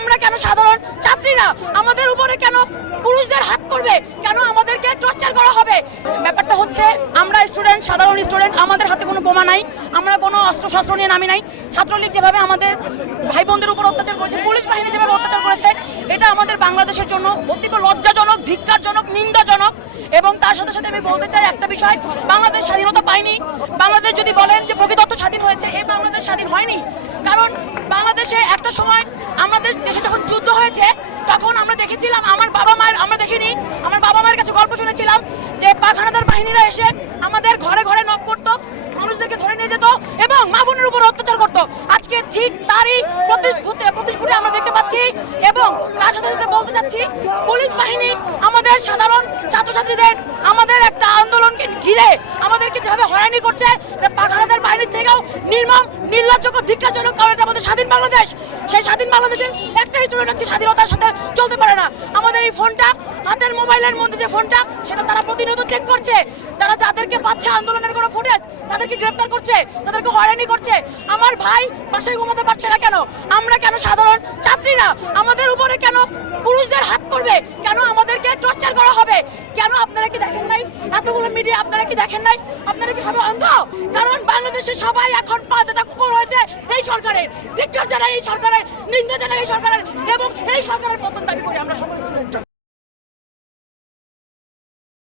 আমরা কেন সাধারণ ছাত্রীরা? আমাদের উপরে কেন পুরুষদের হাত করবে? কেন আমাদেরকে টর্চার করা হবে? ব্যাপারটা হচ্ছে, আমরা স্টুডেন্ট সাধারণ স্টুডেন্ট আমাদের হাতে কোনো বোমা নাই। আমরা কোনো অস্ত্র শস্ত্র নিয়ে নামি নাই। ছাত্রলীগ যেভাবে আমাদের ভাই বোনদের উপর অত্যাচার করেছে, পুলিশ বাহিনী যেভাবে অত্যাচার করেছে, এটা আমাদের বাংলাদেশের জন্য অতীব লজ্জাজনক, ধিক্কারজনক, নিন্দাজনক। এবং তার সাথে সাথে আমি বলতে চাই একটা বিষয়, বাংলাদেশ স্বাধীনতা পায়নি। বাংলাদেশ যদি বলেন যে প্রকৃতত্ব স্বাধীন হয়েছে এই বাংলাদেশ স্বাধীন হয়নি। কারণ বাংলাদেশে একটা সময় আমাদের দেশে যখন যুদ্ধ হয়েছে, তখন আমরা দেখেছিলাম, আমার বাবা মায়ের, আমরা দেখিনি, আমার বাবা মায়ের কাছে গল্প শুনেছিলাম যে পাখানাদার বাহিনীরা এসে আমাদের ঘরে ঘরে নক করতো, মানুষদেরকে ধরে নিয়ে যেত এবং মা বোনের উপর অত্যাচার করতো। আজকে ঠিক তারই প্রতিশ্রুতি প্রতিশ্রুতি আমরা দেখতে পাচ্ছি এবং তার সাথে সাথে বলতে চাচ্ছি, পুলিশ বাহিনী আমাদের সাধারণ ছাত্রছাত্রীদের আমাদের একটা আন্দোলনকে ঘিরে আমাদেরকে যেভাবে হয়রানি করছে, এটা পাখানাদার বাহিনীর থেকেও নির্মম নির্লজ্জকর ধিক্ষারজনক কারণ এটা আমাদের স্বাধীন বাংলাদেশ। সেই স্বাধীন বাংলাদেশের একটা স্টুডেন্ট আছে স্বাধীনতার সাথে চলতে পারে না। আমাদের এই ফোনটা, হাতের মোবাইলের মধ্যে যে ফোনটা, সেটা তারা প্রতিনিয়ত চেক করছে। তারা যাদেরকে পাচ্ছে আন্দোলনের কোনো ফুটেজ তাদেরকে গ্রেপ্তার করছে, তাদেরকে হয়রানি করছে। আমার ভাই বাসায় ঘুমাতে পারছে না কেন? আমরা কেন সাধারণ ছাত্রীরা? আমাদের উপরে কেন পুরুষদের হাত করবে কেন আমাদেরকে টর্চার করা হবে। কেন আপনারা কি দেখেন নাই? এতগুলো মিডিয়া আপনারা কি দেখেন নাই? আপনারা কি সবাই অন্ধ? কারণ বাংলাদেশে সবাই এখন পাঁচটা কুকুর হয়েছে এই সরকারের। ধিক্কার জানাই এই সরকারের, নিন্দা জানাই এই সরকারের এবং এই সরকারের পতন দাবি করি আমরা সকল স্টুডেন্ট